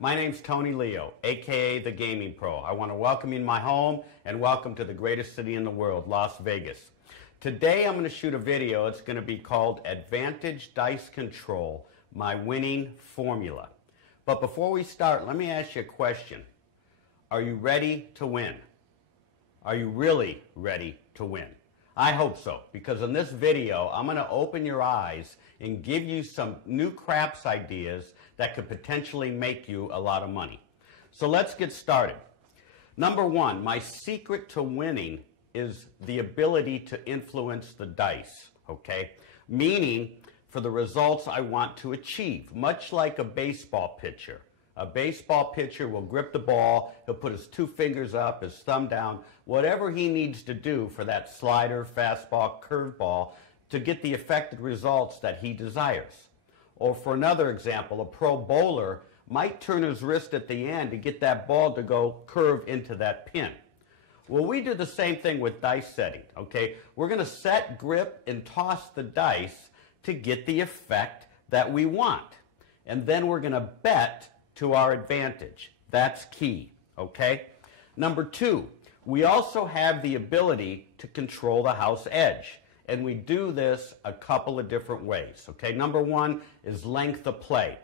my name's Tony Leo, aka The Gaming Pro. I want to welcome you in my home and welcome to the greatest city in the world, Las Vegas. Today I'm going to shoot a video. It's going to be called Advantage Dice Control, my winning formula. But before we start, let me ask you a question. Are you ready to win? Are you really ready to win? I hope so, because in this video, I'm going to open your eyes and give you some new craps ideas that could potentially make you a lot of money. So let's get started. Number one, my secret to winning is the ability to influence the dice, okay? Meaning for the results I want to achieve, much like a baseball pitcher. A baseball pitcher will grip the ball, he'll put his two fingers up, his thumb down, whatever he needs to do for that slider, fastball, curveball to get the effective results that he desires. Or for another example, a pro bowler might turn his wrist at the end to get that ball to go curve into that pin. Well, we do the same thing with dice setting, okay? We're going to set, grip, and toss the dice to get the effect that we want. And then we're going to bet to our advantage. That's key, okay? Number two, we also have the ability to control the house edge. And we do this a couple of different ways, okay? Number one is length of play.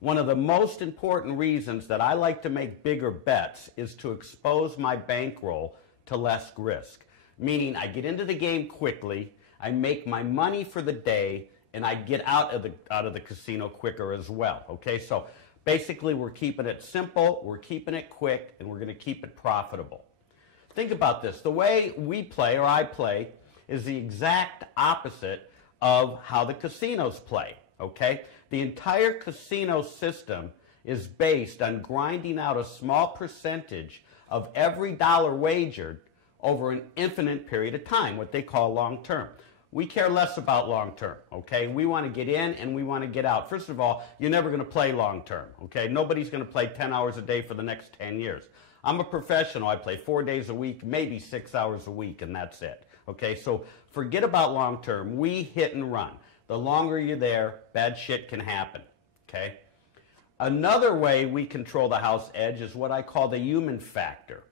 One of the most important reasons that I like to make bigger bets is to expose my bankroll to less risk. Meaning I get into the game quickly, I make my money for the day, and I get out of the casino quicker as well, okay? So basically we're keeping it simple, we're keeping it quick, and we're going to keep it profitable. Think about this. The way we play, or I play, is the exact opposite of how the casinos play, okay? The entire casino system is based on grinding out a small percentage of every dollar wagered over an infinite period of time, what they call long term. We care less about long term, okay? We want to get in and we want to get out. First of all, you're never going to play long term, okay? Nobody's going to play 10 hours a day for the next 10 years. I'm a professional. I play 4 days a week, maybe 6 hours a week, and that's it. Okay, so forget about long term. We hit and run. The longer you're there, bad shit can happen. Okay? Another way we control the house edge is what I call the human factor.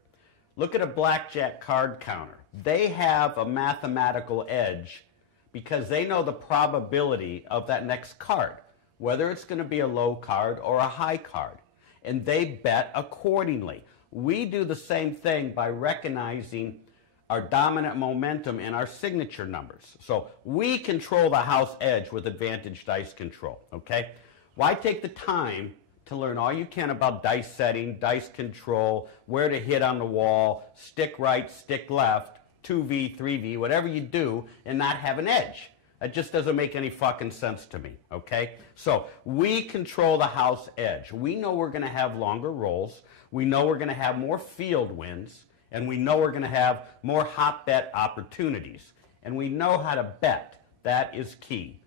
Look at a blackjack card counter. They have a mathematical edge because they know the probability of that next card, whether it's going to be a low card or a high card, and they bet accordingly. We do the same thing by recognizing our dominant momentum and our signature numbers. So we control the house edge with advantage dice control, okay? Why take the time to learn all you can about dice setting, dice control, where to hit on the wall, stick right, stick left, 2V, 3V, whatever you do, and not have an edge? That just doesn't make any fucking sense to me, okay? So we control the house edge. We know we're going to have longer rolls. We know we're going to have more field wins. And we know we're going to have more hot bet opportunities. And we know how to bet. That is key.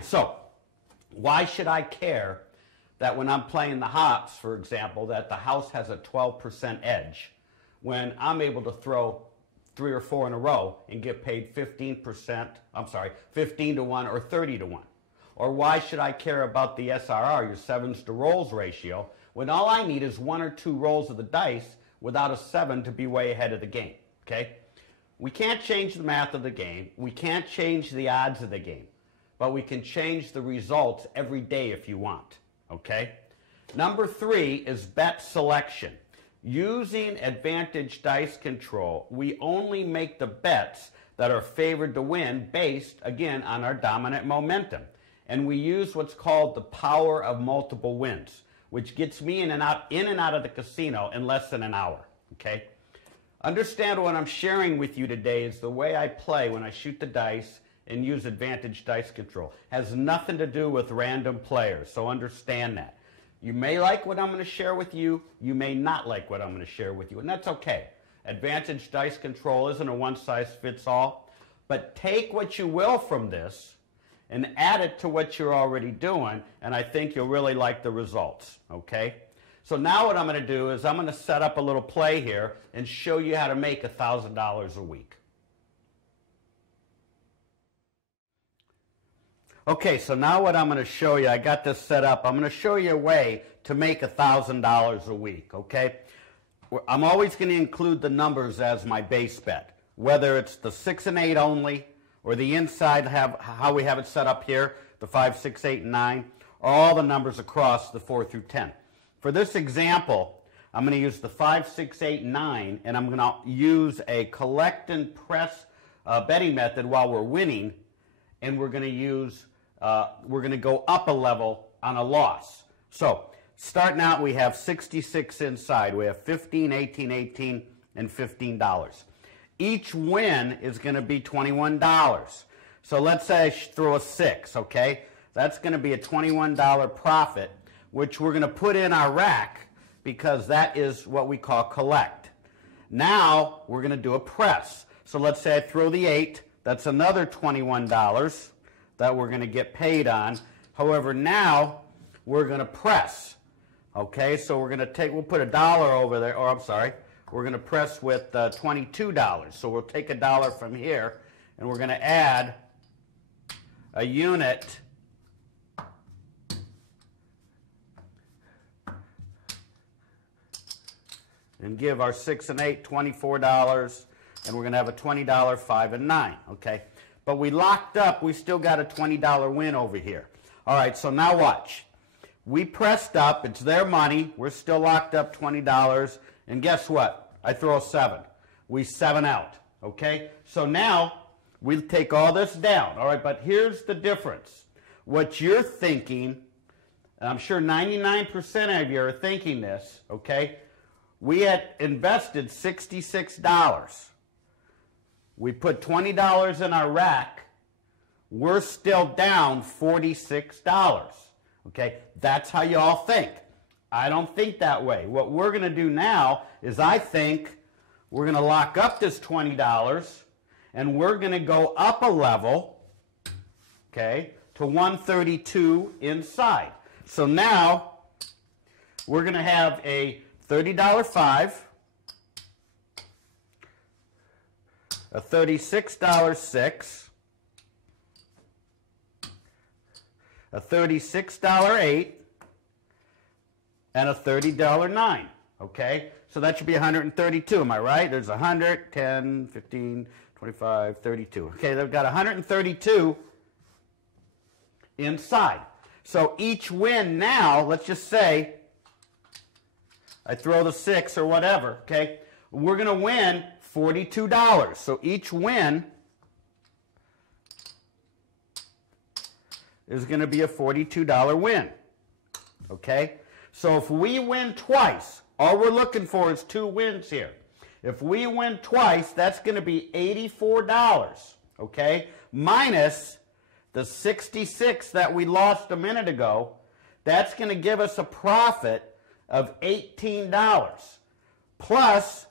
So, why should I care that when I'm playing the hops, for example, that the house has a 12% edge when I'm able to throw 3 or 4 in a row and get paid 15 to 1 or 30 to 1? Or why should I care about the SRR, your sevens to rolls ratio, when all I need is 1 or 2 rolls of the dice without a 7 to be way ahead of the game, okay? We can't change the math of the game. We can't change the odds of the game. But we can change the results every day if you want, okay? Number 3 is bet selection. Using advantage dice control, we only make the bets that are favored to win based, again, on our dominant momentum. And we use what's called the power of multiple wins, which gets me in and out of the casino in less than an hour, okay? Understand what I'm sharing with you today is the way I play when I shoot the dice and use advantage dice control. Has nothing to do with random players, so understand that. You may like what I'm going to share with you. You may not like what I'm going to share with you, and that's okay. Advantage dice control isn't a one-size-fits-all, but take what you will from this and add it to what you're already doing, and I think you'll really like the results, okay? So now what I'm going to do is I'm going to set up a little play here and show you how to make $1,000 a week. Okay, so now what I'm going to show you, I got this set up. I'm going to show you a way to make $1,000 a week, okay? I'm always going to include the numbers as my base bet, whether it's the 6 and 8 only, or the inside how we have it set up here, the 5, 6, 8, and 9, or all the numbers across the 4 through 10. For this example, I'm going to use the 5, 6, 8, and 9, and I'm going to use a collect and press betting method while we're winning, and we're going to go up a level on a loss. So starting out, we have 66 inside. We have 15, 18, 18, and $15. Each win is going to be $21. So let's say I throw a 6, okay? That's going to be a $21 profit, which we're going to put in our rack because that is what we call collect. Now we're going to do a press. So let's say I throw the 8. That's another $21 that we're going to get paid on. However, now we're going to press. Okay, so we're going to we'll put $1 over there, or I'm sorry, we're going to press with $22. So we'll take $1 from here, and we're going to add a unit and give our 6 and 8 $24, and we're going to have a $20, 5 and 9, okay? But we locked up, we still got a $20 win over here. All right, so now watch. We pressed up, it's their money, we're still locked up $20, and guess what? I throw a 7. We 7 out, okay? So now we take all this down, all right? But here's the difference. What you're thinking, and I'm sure 99% of you are thinking this, okay? We had invested $66. We put $20 in our rack. We're still down $46. Okay, that's how you all think. I don't think that way. What we're going to do now is I think we're going to lock up this $20 and we're going to go up a level, okay, to 132 inside. So now we're going to have a $30 5, a $36 6, a $36 8, and a $30 9, okay? So that should be 132, am I right? There's 100, 10, 15, 25, 32. Okay, they've got 132 inside. So each win now, let's just say, I throw the 6 or whatever, okay? We're going to win $42. So each win is going to be a $42 win, okay? So if we win twice, all we're looking for is 2 wins here. If we win twice, that's going to be $84, okay? Minus the 66 that we lost a minute ago, that's going to give us a profit of $18, plus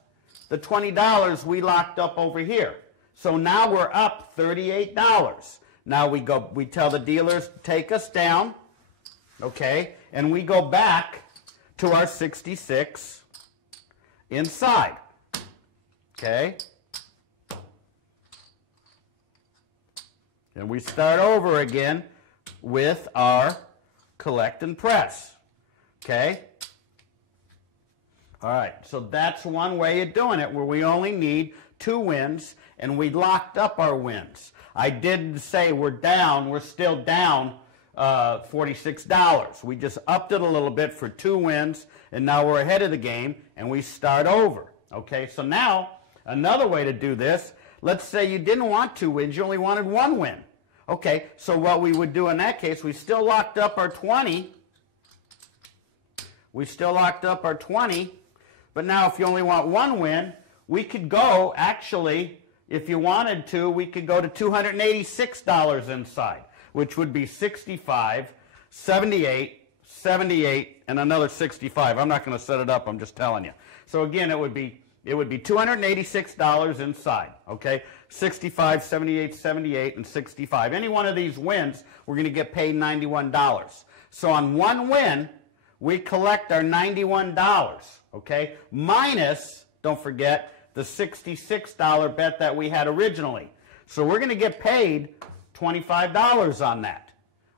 the $20 we locked up over here. So now we're up $38. Now we tell the dealers to take us down, okay, and we go back to our 66 inside, okay? And we start over again with our collect and press, okay? All right, so that's one way of doing it, where we only need 2 wins, and we locked up our wins. I didn't say we're down, we're still down $46. We just upped it a little bit for 2 wins, and now we're ahead of the game, and we start over. Okay, so now, another way to do this, let's say you didn't want 2 wins, you only wanted 1 win. Okay, so what we would do in that case, we still locked up our 20. We still locked up our 20. But now if you only want 1 win, we could go, actually, if you wanted to, we could go to $286 inside, which would be 65, 78, 78, and another 65. I'm not going to set it up, I'm just telling you. So again, it would be $286 inside, okay? 65, 78, 78, and 65. Any one of these wins, we're going to get paid $91. So on 1 win, we collect our $91, okay? Minus, don't forget, the $66 bet that we had originally. So we're going to get paid $25 on that,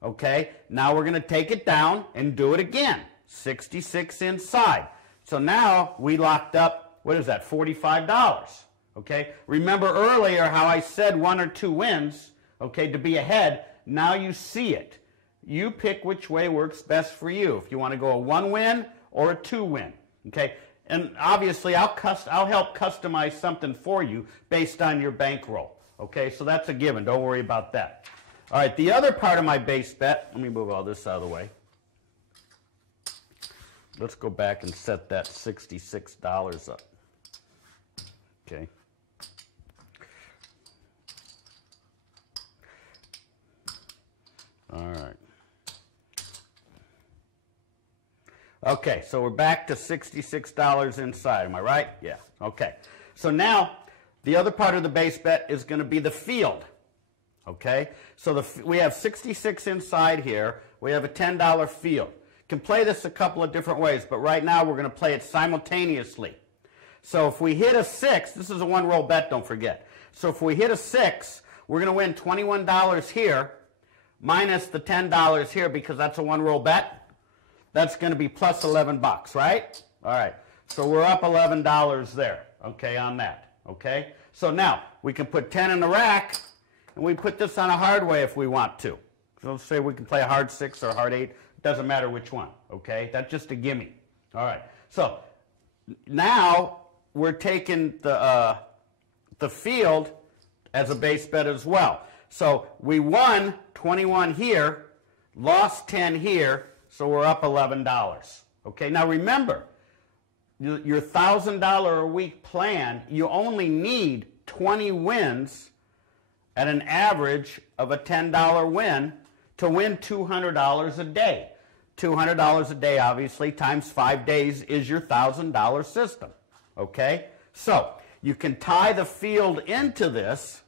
okay? Now we're going to take it down and do it again, 66 inside. So now we locked up, what is that, $45. Okay, remember earlier how I said 1 or 2 wins, okay, to be ahead. Now you see it. You pick which way works best for you. If you want to go a 1 win or a 2 win, okay? And obviously I'll help customize something for you based on your bankroll, okay? So that's a given. Don't worry about that. All right, the other part of my base bet, let me move all this out of the way. Let's go back and set that $66 up, okay? All right. Okay, so we're back to $66 inside. Am I right? Yeah. Okay. So now the other part of the base bet is going to be the field. Okay? So we have 66 inside here. We have a $10 field. You can play this a couple of different ways, but right now we're going to play it simultaneously. So if we hit a 6, this is a 1-roll bet, don't forget. So if we hit a 6, we're going to win $21 here minus the $10 here because that's a 1-roll bet. That's going to be plus 11 bucks, right? All right. So we're up $11 there, okay, on that, okay? So now we can put 10 in the rack, and we put this on a hard way if we want to. So let's say we can play a hard 6 or a hard 8. It doesn't matter which one, okay? That's just a gimme. All right. So now we're taking the field as a base bet as well. So we won 21 here, lost 10 here, so we're up $11. Okay, now remember, your $1,000 a week plan, you only need 20 wins at an average of a $10 win to win $200 a day. $200 a day, obviously, times 5 days is your $1,000 system. Okay, so you can tie the field into this,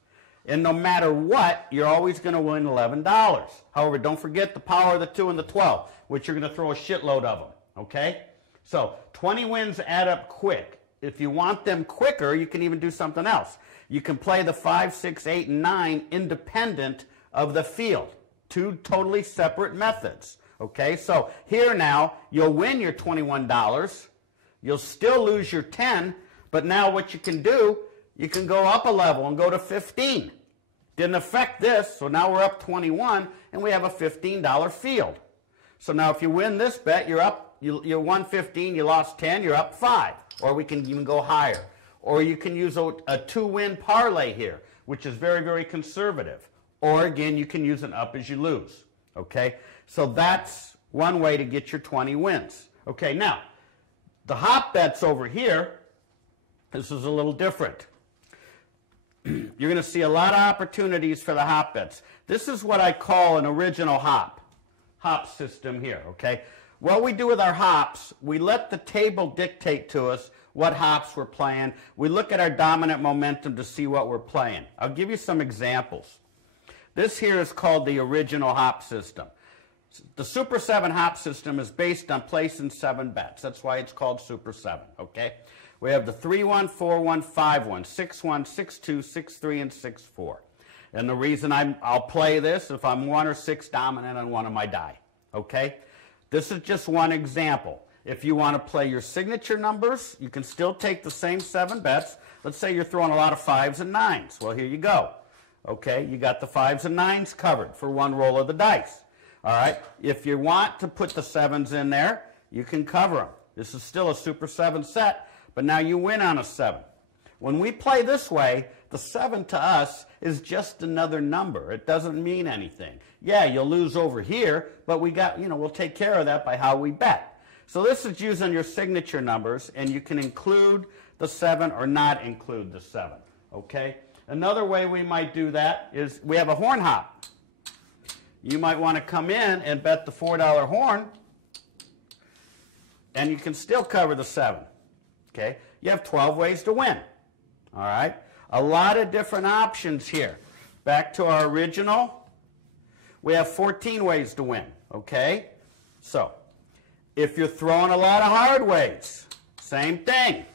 and no matter what, you're always going to win $11. However, don't forget the power of the 2 and the 12, which you're going to throw a shitload of them, okay? So 20 wins add up quick. If you want them quicker, you can even do something else. You can play the 5, 6, 8, and 9 independent of the field. 2 totally separate methods, okay? So here now, you'll win your $21. You'll still lose your 10, but now what you can do, you can go up a level and go to 15. Didn't affect this, so now we're up 21, and we have a $15 field. So now if you win this bet, you're up, you won 15, you lost 10, you're up 5. Or we can even go higher. Or you can use a 2-win parlay here, which is very, very conservative. Or again, you can use an up as you lose. Okay? So that's one way to get your 20 wins. Okay, now, the hop bets over here, this is a little different. You're going to see a lot of opportunities for the hop bets. This is what I call an original hop system here, okay? What we do with our hops, we let the table dictate to us what hops we're playing. We look at our dominant momentum to see what we're playing. I'll give you some examples. This here is called the original hop system. The Super 7 hop system is based on placing 7 bets. That's why it's called Super 7, okay? We have the 3-1, 4-1, 5-1, 6-1, 6-2, 6-3, and 6-4. And the reason I'll play this if I'm 1 or 6 dominant on one of my die, okay? This is just one example. If you want to play your signature numbers, you can still take the same 7 bets. Let's say you're throwing a lot of 5s and 9s. Well, here you go. Okay, you got the 5s and 9s covered for 1 roll of the dice. All right, if you want to put the 7s in there, you can cover them. This is still a Super 7 set, but now you win on a 7. When we play this way, the 7 to us is just another number. It doesn't mean anything. Yeah, you'll lose over here, but we'll take care of that by how we bet. So this is using your signature numbers, and you can include the 7 or not include the 7, okay? Another way we might do that is we have a horn hop. You might want to come in and bet the $4 horn, and you can still cover the 7, okay? You have 12 ways to win, all right? A lot of different options here. Back to our original, we have 14 ways to win, okay? So, if you're throwing a lot of hard ways, same thing.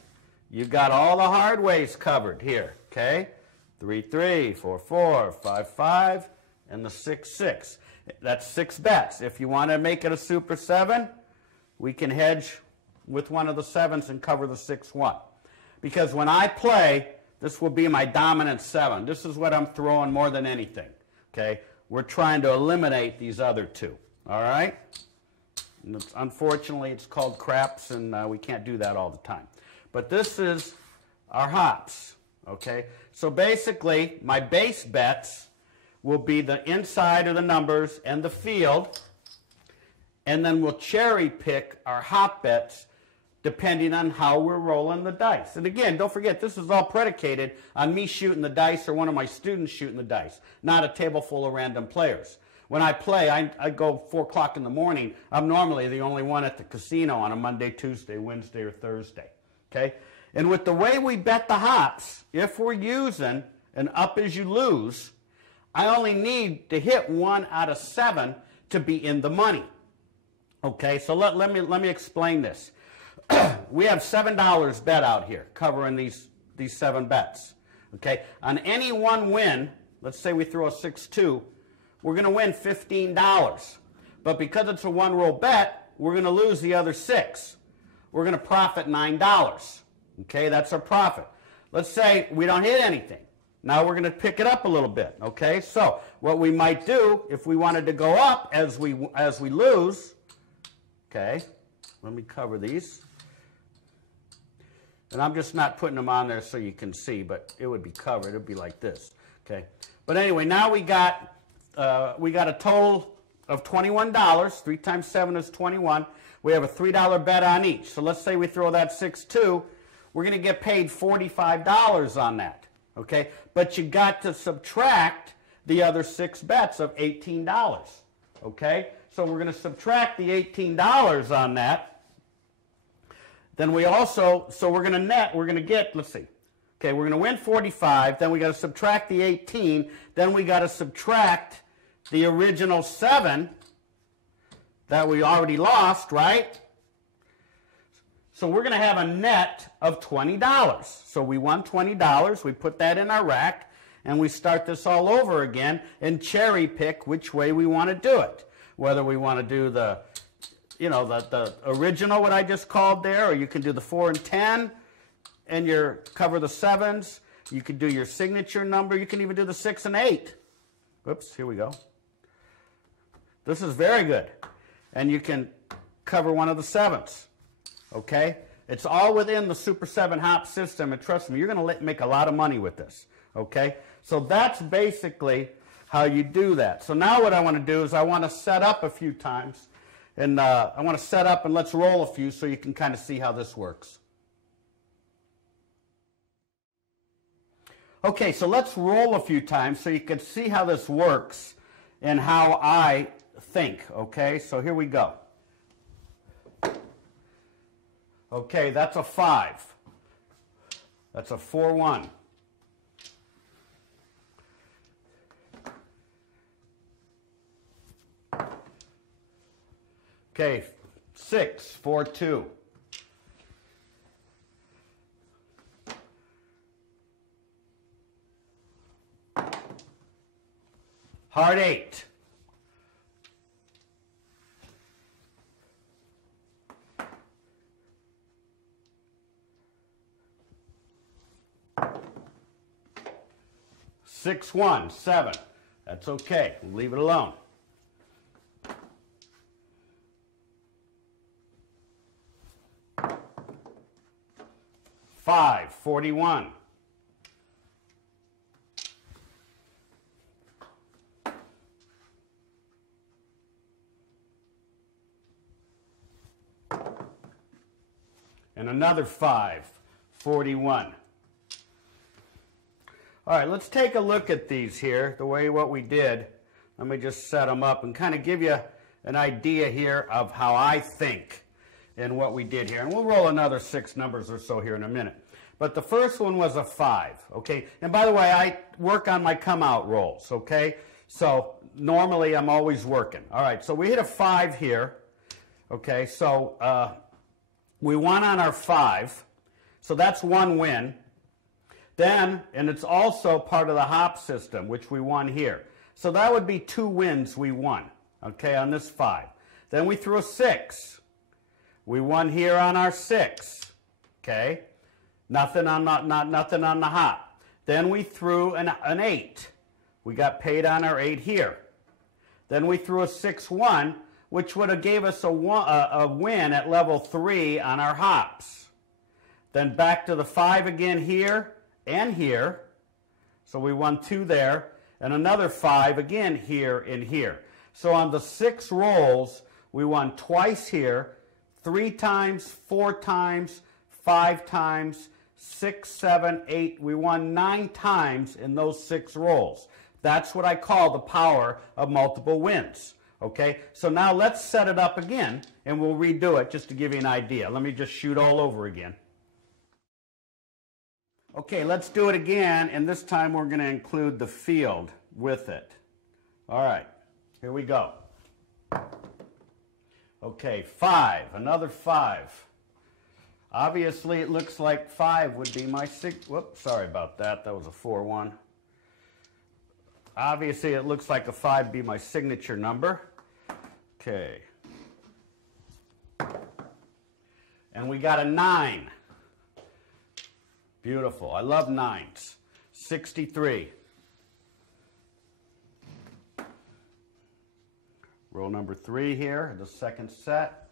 You've got all the hard ways covered here, okay? 3-3, 4-4, 5-5, and the 6-6. That's 6 bets. If you want to make it a Super 7, we can hedge with one of the 7s and cover the 6-1. Because when I play, this will be my dominant 7. This is what I'm throwing more than anything. Okay? We're trying to eliminate these other 2. All right? And unfortunately, it's called craps, and we can't do that all the time. But this is our hops. Okay? So basically, my base bets will be the inside of the numbers and the field, and then we'll cherry pick our hop bets depending on how we're rolling the dice. And again, don't forget, this is all predicated on me shooting the dice or one of my students shooting the dice, not a table full of random players. When I play, I go 4 o'clock in the morning. I'm normally the only one at the casino on a Monday, Tuesday, Wednesday, or Thursday. Okay? And with the way we bet the hops, if we're using an up as you lose, I only need to hit 1 out of 7 to be in the money. Okay, so let me explain this. We have $7 bet out here covering these 7 bets. Okay, on any one win, let's say we throw a 6-2, we're going to win $15. But because it's a one-roll bet, we're going to lose the other 6. We're going to profit $9. Okay, that's our profit. Let's say we don't hit anything. Now we're going to pick it up a little bit. Okay, so what we might do if we wanted to go up as we lose. Okay, let me cover these. And I'm just not putting them on there so you can see, but it would be covered. It would be like this. Okay, but anyway, now we got a total of $21. 3 times 7 is 21. We have a $3 bet on each. So let's say we throw that 6-2. We're going to get paid $45 on that. Okay, but you got to subtract the other 6 bets of $18. Okay, so we're going to subtract the $18 on that. Then we also, so we're going to net, we're going to get, let's see. Okay, we're going to win 45, then we got to subtract the 18, then we got to subtract the original 7 that we already lost, right? So we're going to have a net of $20. So we won $20, we put that in our rack, and we start this all over again and cherry pick which way we want to do it. Whether we want to do the, you know, the original, what I just called there, or you can do the 4 and 10, and cover the 7s. You can do your signature number. You can even do the 6 and 8. Whoops, here we go. This is very good. And you can cover one of the 7s. Okay? It's all within the Super 7 hop system, and trust me, you're going to make a lot of money with this. Okay? So that's basically how you do that. So now what I want to do is I want to set up a few times, and I want to set up and let's roll a few so you can kind of see how this works. Okay, so let's roll a few times so you can see how this works and how I think. Okay, so here we go. Okay, that's a 5. That's a 4-1. Okay, 6, 4-2. Heart 8. Six, 1, 7. That's okay. Leave it alone. 5, 41. And another 5, 41. All right, let's take a look at these here, the way what we did. Let me just set them up and kind of give you an idea here of how I think and what we did here. And we'll roll another 6 numbers or so here in a minute. But the first one was a 5, okay? And by the way, I work on my come-out rolls, okay? So normally I'm always working. All right, so we hit a 5 here, okay? So we won on our 5, so that's one win. Then, and it's also part of the hop system, which we won here. So that would be 2 wins we won, okay, on this 5. Then we threw a 6. We won here on our 6. Okay? Nothing on nothing on the hop. Then we threw an 8. We got paid on our 8 here. Then we threw a 6-1, which would have gave us a win at level 3 on our hops. Then back to the 5 again here and here. So we won 2 there. And another 5 again here and here. So on the 6 rolls, we won twice here, 3 times, 4 times, 5 times, 6, 7, 8. We won 9 times in those 6 rolls. That's what I call the power of multiple wins. Okay, so now let's set it up again, and we'll redo it just to give you an idea. Let me just shoot all over again. Okay, let's do it again, and this time we're going to include the field with it. All right, here we go. Okay, 5, another 5. Obviously, it looks like 5 would be my whoops, sorry about that. That was a 4-1. Obviously, it looks like a 5 would be my signature number. Okay. And we got a 9. Beautiful. I love 9s. 63. Roll number 3 here, the second set.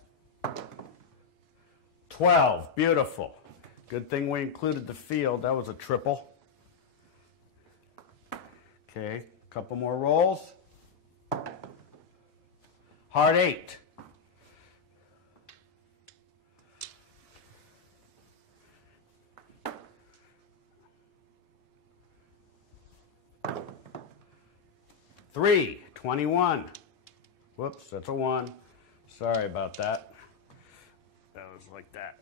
12. Beautiful. Good thing we included the field. That was a triple. Okay, a couple more rolls. Heart 8. Three, 21. Whoops, that's a 1. Sorry about that. That was like that.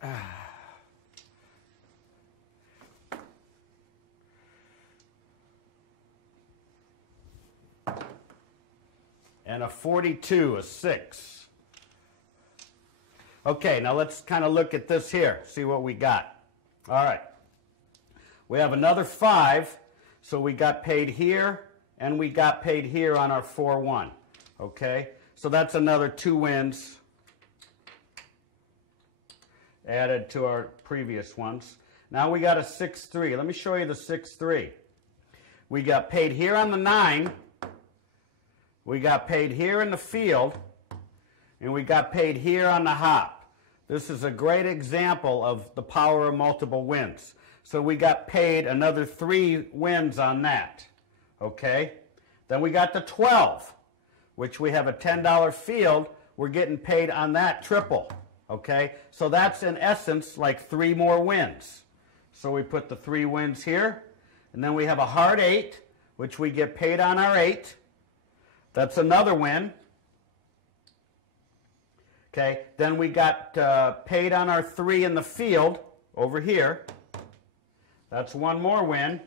And a 42, a 6. Okay, now let's kind of look at this here, see what we got. All right. We have another 5, so we got paid here, and we got paid here on our 4-1. Okay, so that's another 2 wins added to our previous ones. Now we got a 6-3. Let me show you the 6-3. We got paid here on the 9. We got paid here in the field, and we got paid here on the hop. This is a great example of the power of multiple wins. So we got paid another 3 wins on that. Okay? Then we got the 12, which we have a $10 field. We're getting paid on that triple. Okay? So that's in essence like 3 more wins. So we put the 3 wins here, and then we have a hard 8, which we get paid on our 8. That's another win. Okay, then we got paid on our 3 in the field over here. That's 1 more win.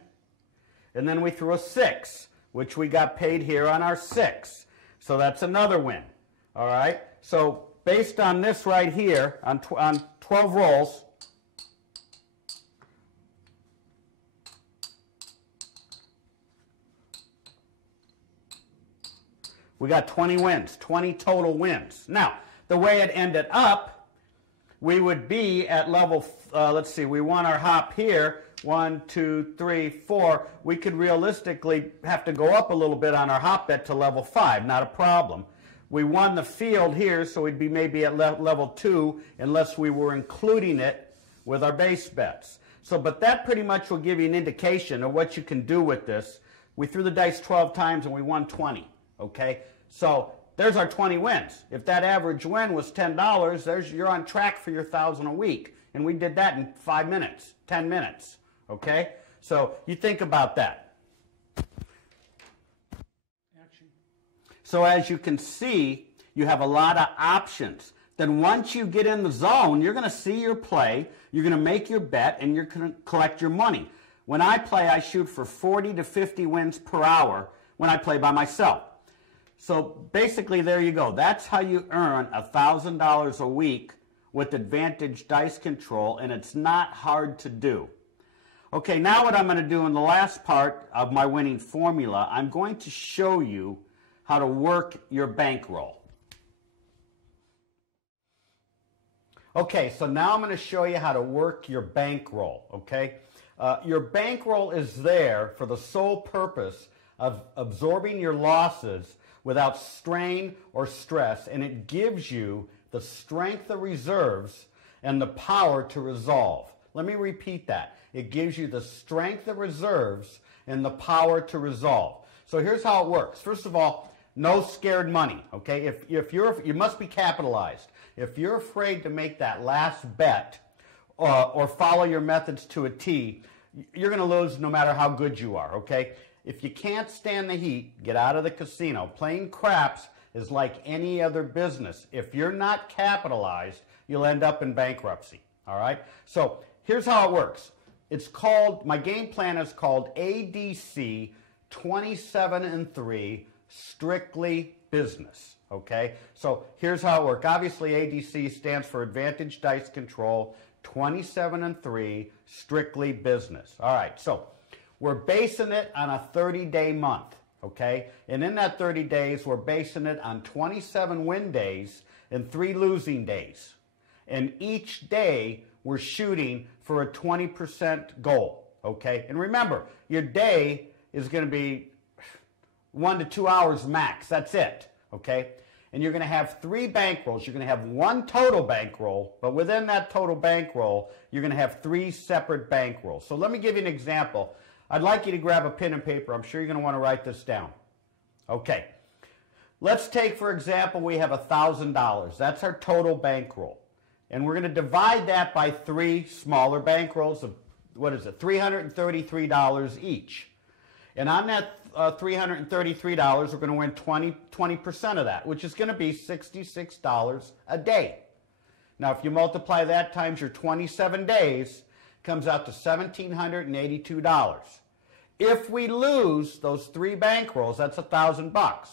And then we threw a 6, which we got paid here on our 6. So that's another win. All right, so based on this right here, on 12 rolls, we got 20 wins, 20 total wins. Now, the way it ended up, we would be at level, let's see, we won our hop here, 1, 2, 3, 4. We could realistically have to go up a little bit on our hop bet to level 5, not a problem. We won the field here, so we'd be maybe at level 2 unless we were including it with our base bets. So, but that pretty much will give you an indication of what you can do with this. We threw the dice 12 times and we won 20. Okay, so there's our 20 wins. If that average win was $10, you're on track for your 1,000 a week. And we did that in 5 minutes, 10 minutes. Okay, so you think about that. So as you can see, you have a lot of options. Then once you get in the zone, you're going to see your play, you're going to make your bet, and you're going to collect your money. When I play, I shoot for 40 to 50 wins per hour when I play by myself. So basically, there you go. That's how you earn $1,000 a week with Advantage Dice Control, and it's not hard to do. Okay, now what I'm going to do in the last part of my winning formula, I'm going to show you how to work your bankroll. Okay, so now I'm going to show you how to work your bankroll, okay? Your bankroll is there for the sole purpose of absorbing your losses without strain or stress, and it gives you the strength of reserves and the power to resolve. Let me repeat that. It gives you the strength of reserves and the power to resolve. So here's how it works. First of all, no scared money, okay? You must be capitalized. If you're afraid to make that last bet or follow your methods to a T, you're going to lose no matter how good you are, okay? If you can't stand the heat, get out of the casino. Playing craps is like any other business. If you're not capitalized, you'll end up in bankruptcy, all right? So here's how it works. It's called, my game plan is called ADC 27-3, Strictly Business, okay? So here's how it works. Obviously, ADC stands for Advantage Dice Control, 27-3, Strictly Business. All right, so we're basing it on a 30-day month, okay? And in that 30 days, we're basing it on 27 win days and 3 losing days. And each day, we're shooting for a 20% goal, okay? And remember, your day is going to be 1 to 2 hours max. That's it, okay? And you're going to have 3 bankrolls. You're going to have 1 total bankroll, but within that total bankroll, you're going to have 3 separate bankrolls. So let me give you an example. I'd like you to grab a pen and paper. I'm sure you're going to want to write this down. Okay. Let's take, for example, we have $1,000. That's our total bankroll. And we're going to divide that by 3 smaller bankrolls of, what is it, $333 each. And on that $333, we're going to win 20% of that, which is going to be $66 a day. Now, if you multiply that times your 27 days, it comes out to $1,782. If we lose those 3 bankrolls, that's $1,000.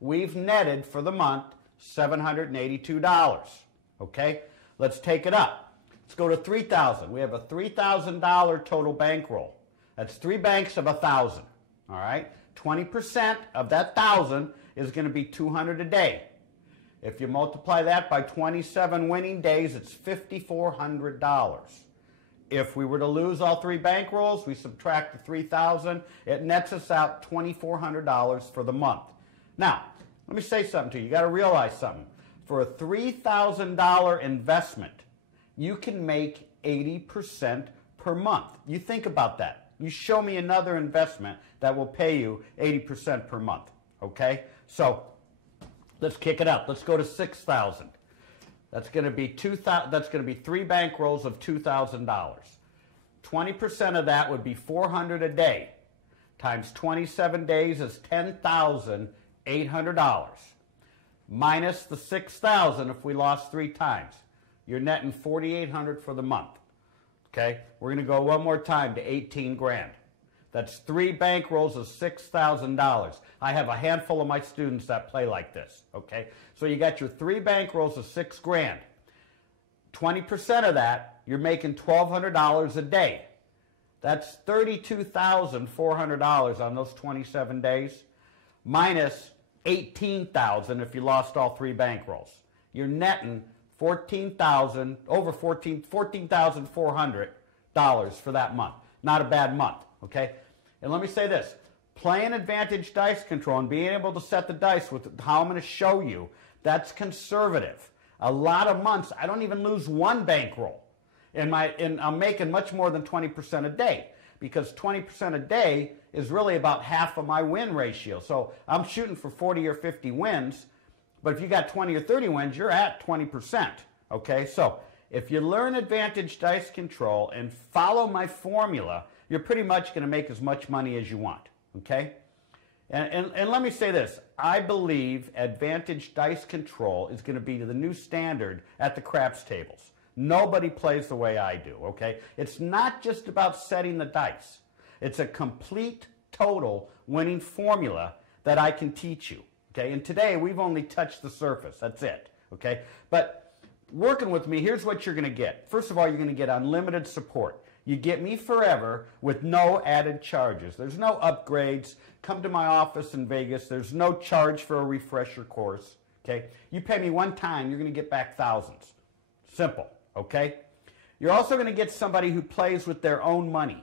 We've netted for the month $782. Okay? Let's take it up. Let's go to $3,000. We have a $3,000 total bankroll. That's 3 banks of 1,000. All right? 20% of that 1,000 is going to be $200 a day. If you multiply that by 27 winning days, it's $5,400. If we were to lose all 3 bankrolls, we subtract the 3,000, it nets us out $2,400 for the month. Now, let me say something to you. You got to realize something. For a $3,000 investment, you can make 80% per month. You think about that. You show me another investment that will pay you 80% per month, okay? So let's kick it up. Let's go to $6,000. That's going to be 3 bankrolls of $2,000. 20% of that would be $400 a day. Times 27 days is $10,800. Minus the $6,000 if we lost 3 times. You're netting $4,800 for the month. Okay? We're going to go one more time to 18 grand. That's 3 bankrolls of $6,000. I have a handful of my students that play like this. Okay? So you got your 3 bankrolls of 6 grand. 20% of that, you're making $1,200 a day. That's $32,400 on those 27 days. Minus $18,000 if you lost all 3 bankrolls. You're netting $14,400 for that month. Not a bad month, okay? And let me say this. Playing Advantage Dice Control and being able to set the dice with how I'm going to show you, that's conservative. A lot of months, I don't even lose 1 bankroll. And I'm making much more than 20% a day, because 20% a day is really about half of my win ratio. So I'm shooting for 40 or 50 wins, but if you got 20 or 30 wins, you're at 20%. Okay, so if you learn Advantage Dice Control and follow my formula, you're pretty much going to make as much money as you want. Okay? And let me say this. I believe Advantage Dice Control is going to be the new standard at the craps tables. Nobody plays the way I do, okay? It's not just about setting the dice. It's a complete, total winning formula that I can teach you, okay? And today, we've only touched the surface. That's it, okay? But working with me, here's what you're going to get. First of all, you're going to get unlimited support. You get me forever with no added charges. There's no upgrades. Come to my office in Vegas. There's no charge for a refresher course, okay? You pay me one time, you're going to get back thousands. Simple. okay? You're also going to get somebody who plays with their own money.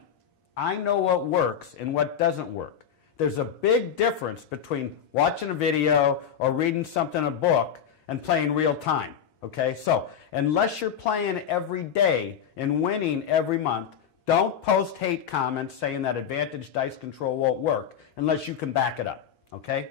I know what works and what doesn't work. There's a big difference between watching a video or reading something in a book and playing real time, okay? So, unless you're playing every day and winning every month, don't post hate comments saying that Advantage Dice Control won't work unless you can back it up, okay?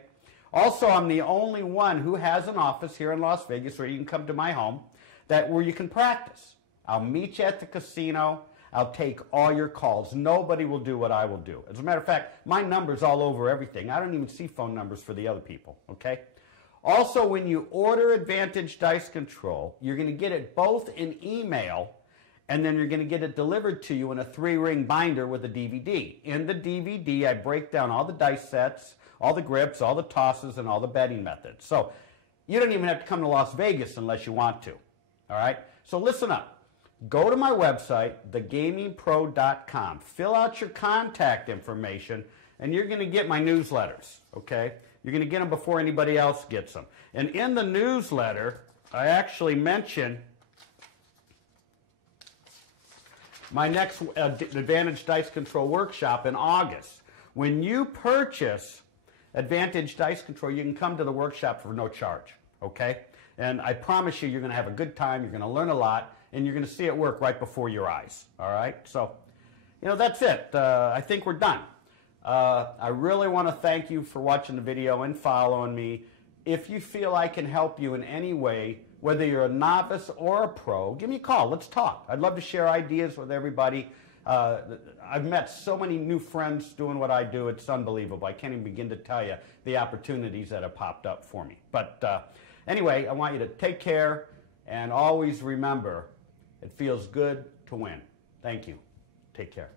Also, I'm the only one who has an office here in Las Vegas where you can come to my home where you can practice. I'll meet you at the casino. I'll take all your calls. Nobody will do what I will do. As a matter of fact, my number's all over everything. I don't even see phone numbers for the other people, okay? Also, when you order Advantage Dice Control, you're going to get it both in email, and then you're going to get it delivered to you in a 3-ring binder with a DVD. In the DVD, I break down all the dice sets, all the grips, all the tosses, and all the betting methods. So you don't even have to come to Las Vegas unless you want to, all right? So listen up. Go to my website, thegamingpro.com. Fill out your contact information, and you're going to get my newsletters, okay? You're going to get them before anybody else gets them. And in the newsletter, I actually mention my next Advantage Dice Control workshop in August. When you purchase Advantage Dice Control, you can come to the workshop for no charge, okay? And I promise you, you're going to have a good time, you're going to learn a lot, and you're going to see it work right before your eyes, all right? So, you know, that's it. I think we're done. I really want to thank you for watching the video and following me. If you feel I can help you in any way, whether you're a novice or a pro, give me a call. Let's talk. I'd love to share ideas with everybody. I've met so many new friends doing what I do. It's unbelievable. I can't even begin to tell you the opportunities that have popped up for me. But anyway, I want you to take care and always remember, it feels good to win. Thank you. Take care.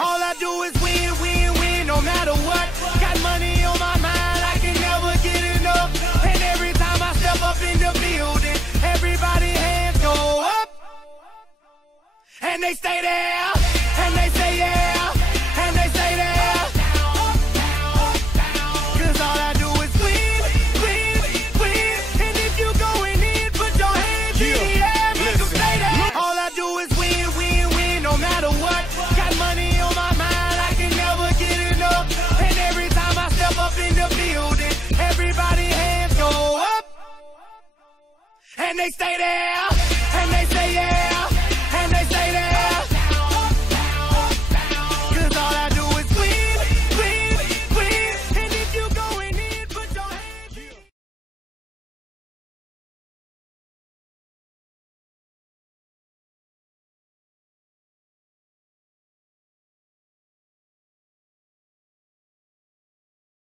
All I do is win, win, win, no matter what. Got money on my mind, I can never get enough. And every time I step up in the building, everybody hands go up. And they stay there, and they say yeah, and they stay there. Cause all I do is win, win, win. And if you going in, put your hands in the air, make them stay there. All I do is win, win, win, no matter what. Got money on my mind, I can never get enough. And every time I step up in the building, everybody hands go up. And they stay there.